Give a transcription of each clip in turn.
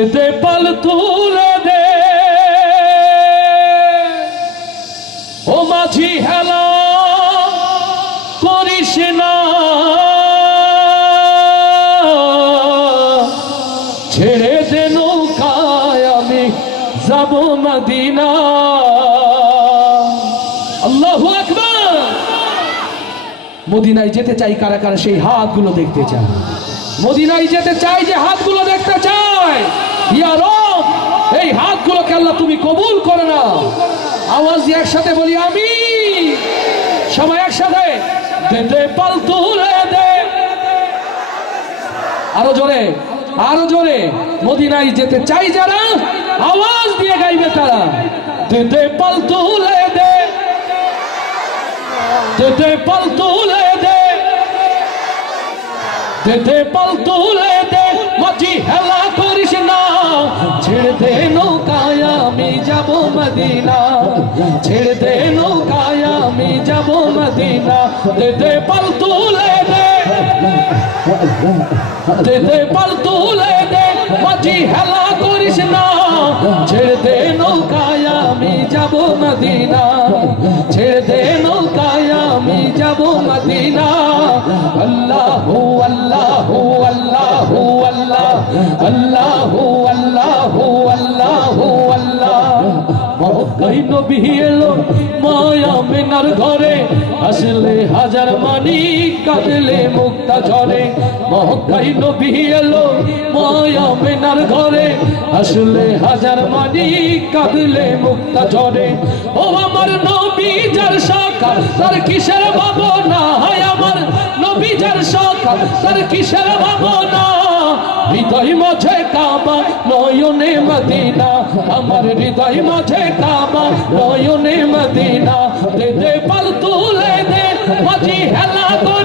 দেতে পাল তুলে দে। ও মাঝি হেলা, করিস না। ছেড়ে দে নৌকায় আমি, যাব মদিনা। আল্লাহু আকবার। মদিনায় যেতে চাই কারা কারা সেই হাতগুলো দেখতে চায়। মদিনায় যেতে চাই যে হাতগুলো দেখতে চাই আল্লাহ তুমি কবুল করে না। আওয়াজ দিয়ে একসাথে বলি আমি সবাই একসাথে। দে আরও জোরে আরও জোরে। মদিনায় যেতে চাই যারা, আওয়াজ দিয়ে গাইবে তারা। দে দেতে পাল তুলে দে। দে মাঝি হেলা করিস না, ছেড়ে দে আমি যাব মদিনা। ছেড়ে দে নৌকায়, আমি যাব মদিনা। দে দে পল দে দে দে দে মাঝি হেলা করিস না। ছেড়ে দে নৌকায়, আমি যাব মদিনা। ছেড়ে দে নৌকায়, আমি যাব মদিনা। আল্লাহ আল্লাহ আল্লাহ আল্লাহ। আল্লাহ আল্লাহ আল্লাহ মহকাই নবী মায়া মেনার ঘরে আসলে হাজার মানি। কাঁদলে মুক্তা ঝরে। মহকাই নবী এলো মায়া মেনার ঘরে। আসলে হাজার মানি কাঁদলে মুক্তা ঝরে। ও আমার নবী যার সাকার, তার কিসের ভাবনা? হয় আমার নবী যার সাকার, তার কিসের ভাবনা? হৃদয় মাঝে কাবা, নয়নে মদিনা। আমার হৃদয় মাঝে কাবা, নয়নে মদিনা। দে দে পাল তুলে দে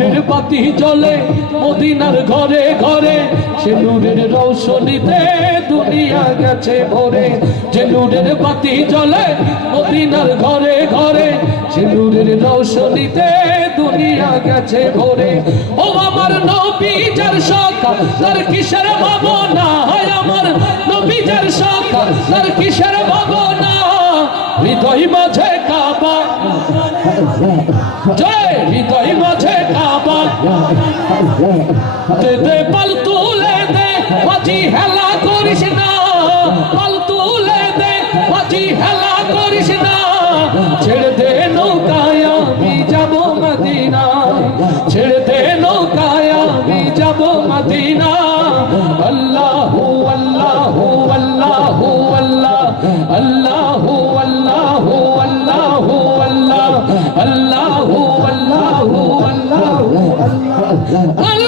নূরের বাতি জ্বলে মদিনার ঘরে ঘরে, সে নূরের রৌশনীতে দুনিয়া গেছে ভরে। যে নূরের বাতি জ্বলে মদিনার ঘরে ঘরে, সে নূরের রৌশনীতে দুনিয়া গেছে ভরে। ও আমার নবী যার সকা তার কিসের ভাবনা হয় আমার? নবী যার সকা তার কিসের ভাবনা? হৃদয় মাঝে কাবা। জয়, হৃদয় মাঝে দে দে পাল তুলে দে মাঝি হেলা করিস না। পাল তুলে দে মাঝি হেলা করিস না। ছেড়ে দে নৌকায়, আমি যাব মদিনা। ছেড়ে দে নৌকায়, আমি যাব মদিনা। আল্লাহ আল্লাহ আল্লাহ আল্লাহ। আল্লাহ আল্লাহ আল্লাহ আল্লাহ। আল্লাহ Oh,